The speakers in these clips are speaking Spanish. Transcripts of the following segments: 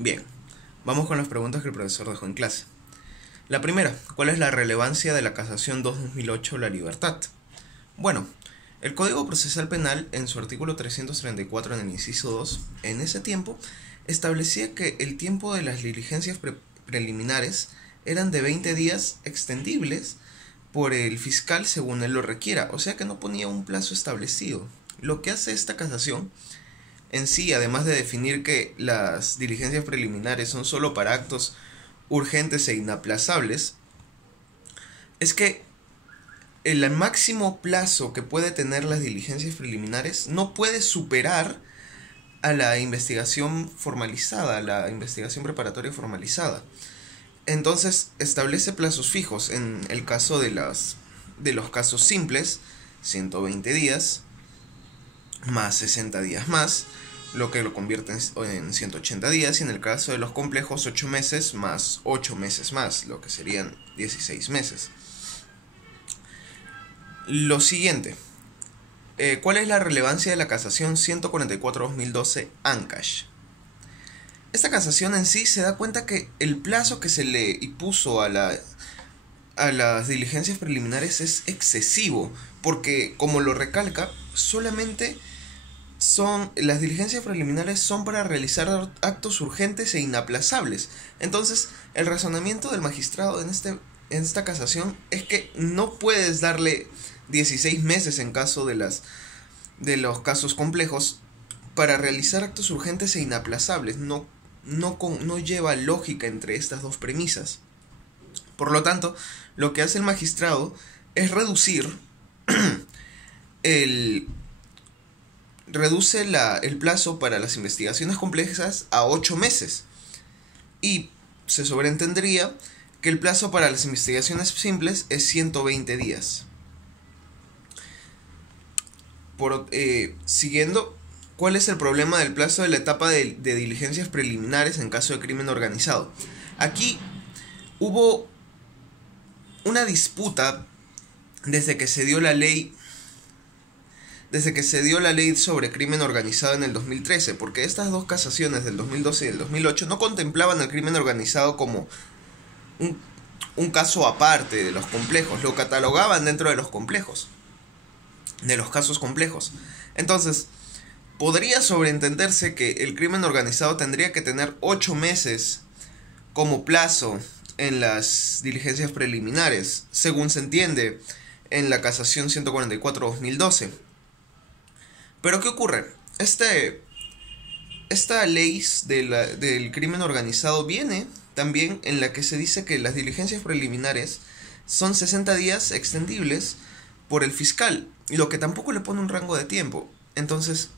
Bien, vamos con las preguntas que el profesor dejó en clase. La primera, ¿cuál es la relevancia de la casación 2-2008 la libertad? Bueno, el Código Procesal Penal, en su artículo 334 en el inciso 2, en ese tiempo, establecía que el tiempo de las diligencias preliminares eran de 20 días extendibles por el fiscal según él lo requiera, o sea que no ponía un plazo establecido. Lo que hace esta casación en sí, además de definir que las diligencias preliminares son solo para actos urgentes e inaplazables, es que el máximo plazo que puede tener las diligencias preliminares no puede superar a la investigación formalizada, a la investigación preparatoria formalizada. Entonces establece plazos fijos en el caso de los casos simples, 120 días, más 60 días más, lo que lo convierte en 180 días, y en el caso de los complejos 8 meses más 8 meses más, lo que serían 16 meses. Lo siguiente, ¿cuál es la relevancia de la casación 144-2012 Ancash? Esta casación en sí se da cuenta que el plazo que se le impuso a las diligencias preliminares es excesivo, porque como lo recalca, solamente las diligencias preliminares son para realizar actos urgentes e inaplazables. Entonces, el razonamiento del magistrado en esta casación es que no puedes darle 16 meses en caso de los casos complejos para realizar actos urgentes e inaplazables. No lleva lógica entre estas dos premisas. Por lo tanto, lo que hace el magistrado es reduce el plazo para las investigaciones complejas a 8 meses. Y se sobreentendería que el plazo para las investigaciones simples es 120 días. Siguiendo, ¿cuál es el problema del plazo de la etapa de diligencias preliminares en caso de crimen organizado? Aquí hubo una disputa desde que se dio la ley sobre crimen organizado en el 2013, porque estas dos casaciones del 2012 y del 2008 no contemplaban el crimen organizado como un caso aparte de los complejos, lo catalogaban dentro de los complejos, de los casos complejos. Entonces, podría sobreentenderse que el crimen organizado tendría que tener 8 meses como plazo en las diligencias preliminares, según se entiende en la casación 144-2012. Pero ¿qué ocurre? Esta ley del crimen organizado viene también en la que se dice que las diligencias preliminares son 60 días extendibles por el fiscal, lo que tampoco le pone un rango de tiempo. Entonces,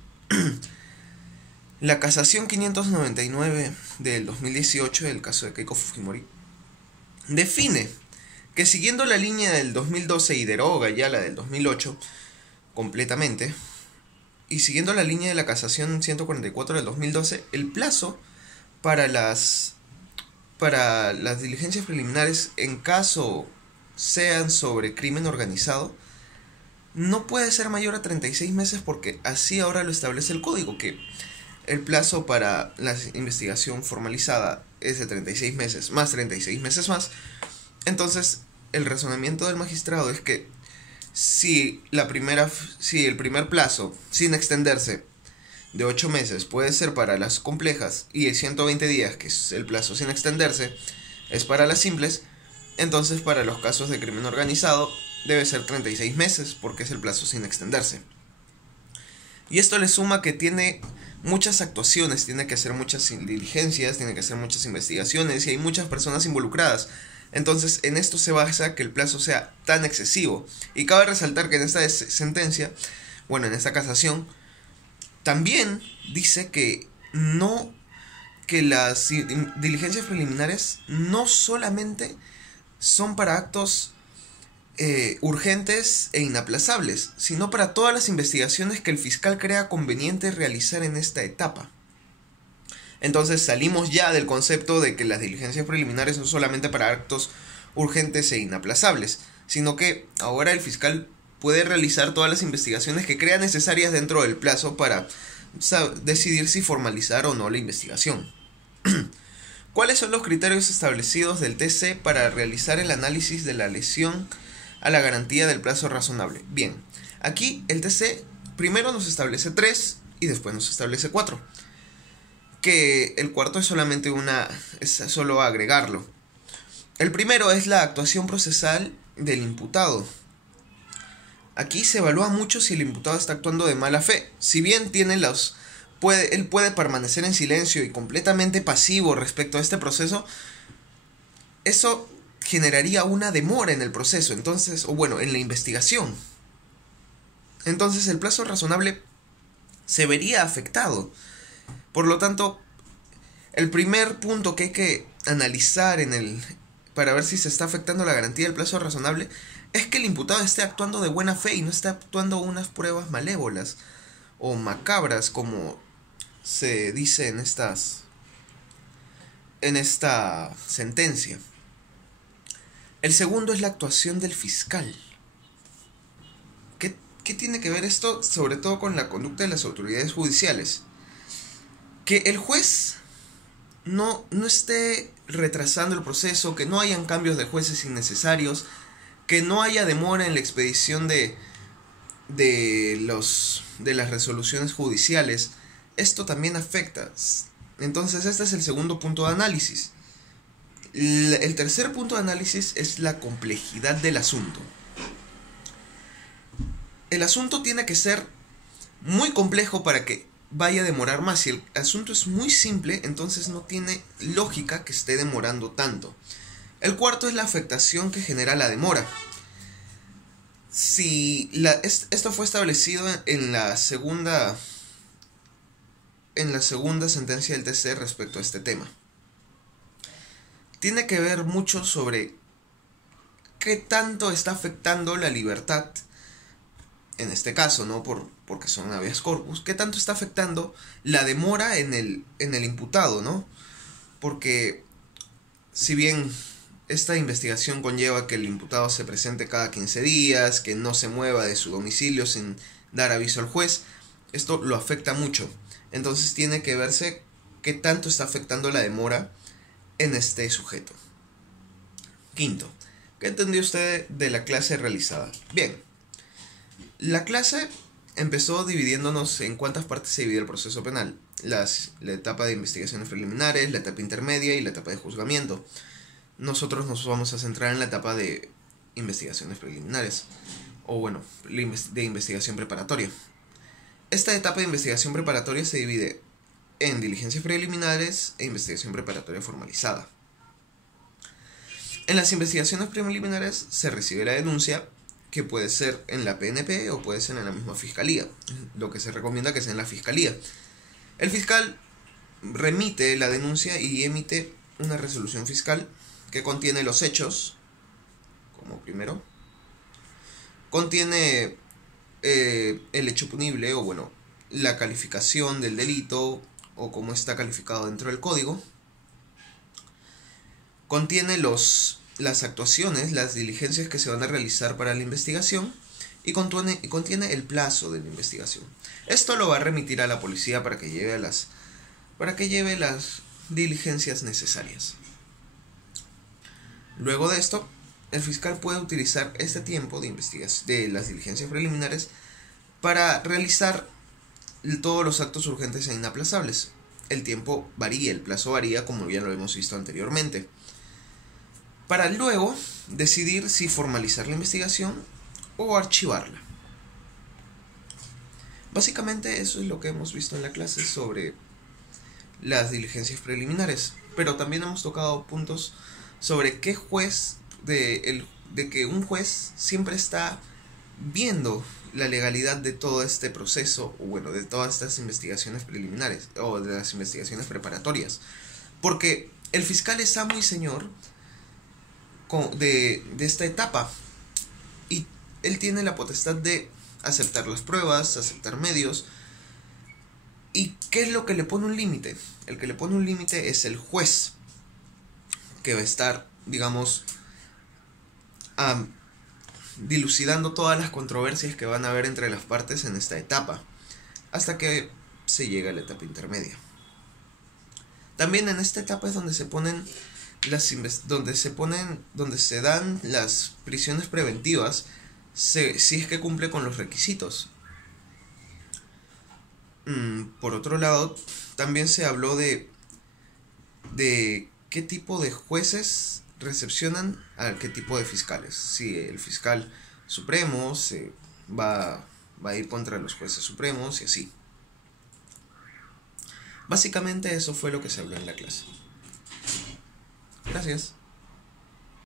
la casación 599 del 2018, del caso de Keiko Fujimori, define que siguiendo la línea del 2012 y deroga ya la del 2008 completamente, y siguiendo la línea de la casación 144 del 2012, el plazo para las diligencias preliminares en caso sean sobre crimen organizado no puede ser mayor a 36 meses, porque así ahora lo establece el código, que el plazo para la investigación formalizada es de 36 meses más 36 meses más. Entonces, el razonamiento del magistrado es que si el primer plazo, sin extenderse, de 8 meses puede ser para las complejas, y de 120 días, que es el plazo sin extenderse, es para las simples, entonces para los casos de crimen organizado debe ser 36 meses, porque es el plazo sin extenderse. Y esto le suma que tiene muchas actuaciones, tiene que hacer muchas diligencias, tiene que hacer muchas investigaciones, y hay muchas personas involucradas. Entonces, en esto se basa que el plazo sea tan excesivo. Y cabe resaltar que en esta sentencia, en esta casación, también dice que las diligencias preliminares no solamente son para actos urgentes e inaplazables, sino para todas las investigaciones que el fiscal crea conveniente realizar en esta etapa. Entonces salimos ya del concepto de que las diligencias preliminares son solamente para actos urgentes e inaplazables, sino que ahora el fiscal puede realizar todas las investigaciones que crea necesarias dentro del plazo para decidir si formalizar o no la investigación. ¿Cuáles son los criterios establecidos del TC para realizar el análisis de la lesión a la garantía del plazo razonable? Bien, aquí el TC primero nos establece 3 y después nos establece 4. Que el cuarto es solamente es solo agregarlo. El primero es la actuación procesal del imputado. Aquí se evalúa mucho si el imputado está actuando de mala fe. Si bien él puede permanecer en silencio y completamente pasivo respecto a este proceso, eso generaría una demora en el proceso, en la investigación. Entonces el plazo razonable se vería afectado. Por lo tanto, el primer punto que hay que analizar para ver si se está afectando la garantía del plazo razonable es que el imputado esté actuando de buena fe y no esté actuando unas pruebas malévolas o macabras, como se dice en esta sentencia. El segundo es la actuación del fiscal. ¿Qué tiene que ver esto? Sobre todo con la conducta de las autoridades judiciales. Que el juez no esté retrasando el proceso, que no hayan cambios de jueces innecesarios, que no haya demora en la expedición de las resoluciones judiciales. Esto también afecta. Entonces este es el segundo punto de análisis. El tercer punto de análisis es la complejidad del asunto. El asunto tiene que ser muy complejo para que vaya a demorar más. Si el asunto es muy simple, entonces no tiene lógica que esté demorando tanto. El cuarto es la afectación que genera la demora. Esto fue establecido en la segunda sentencia del TC respecto a este tema. Tiene que ver mucho sobre qué tanto está afectando la libertad, en este caso, ¿no? Porque son habeas corpus, qué tanto está afectando la demora en el imputado, ¿no? Porque si bien esta investigación conlleva que el imputado se presente cada 15 días, que no se mueva de su domicilio sin dar aviso al juez, esto lo afecta mucho. Entonces tiene que verse qué tanto está afectando la demora en este sujeto. Quinto, ¿qué entendió usted de la clase realizada? Bien, la clase empezó dividiéndonos en cuántas partes se divide el proceso penal. La etapa de investigaciones preliminares, la etapa intermedia y la etapa de juzgamiento. Nosotros nos vamos a centrar en la etapa de investigaciones preliminares, de investigación preparatoria. Esta etapa de investigación preparatoria se divide en diligencias preliminares e investigación preparatoria formalizada. En las investigaciones preliminares se recibe la denuncia, que puede ser en la PNP o puede ser en la misma fiscalía. Lo que se recomienda que sea en la fiscalía. El fiscal remite la denuncia y emite una resolución fiscal que contiene los hechos, como primero. Contiene el hecho punible la calificación del delito o cómo está calificado dentro del código. Contiene las actuaciones, las diligencias que se van a realizar para la investigación y contiene el plazo de la investigación. Esto lo va a remitir a la policía para que lleve las diligencias necesarias. Luego de esto, el fiscal puede utilizar este tiempo de investigación de las diligencias preliminares para realizar todos los actos urgentes e inaplazables. El tiempo varía, el plazo varía, como ya lo hemos visto anteriormente, para luego decidir si formalizar la investigación o archivarla. Básicamente eso es lo que hemos visto en la clase sobre las diligencias preliminares, pero también hemos tocado puntos sobre qué juez, de que un juez siempre está viendo la legalidad de todo este proceso, de todas estas investigaciones preliminares o de las investigaciones preparatorias, porque el fiscal es amo y señor de esta etapa y él tiene la potestad de aceptar las pruebas, aceptar medios. ¿Y qué es lo que le pone un límite? El que le pone un límite es el juez, que va a estar, dilucidando todas las controversias que van a haber entre las partes en esta etapa, hasta que se llega a la etapa intermedia. También en esta etapa es donde se ponen donde se dan las prisiones preventivas, si es que cumple con los requisitos. Por otro lado, también se habló de qué tipo de jueces recepcionan a qué tipo de fiscales. Si el fiscal supremo va a ir contra los jueces supremos y así. Básicamente eso fue lo que se habló en la clase. Gracias.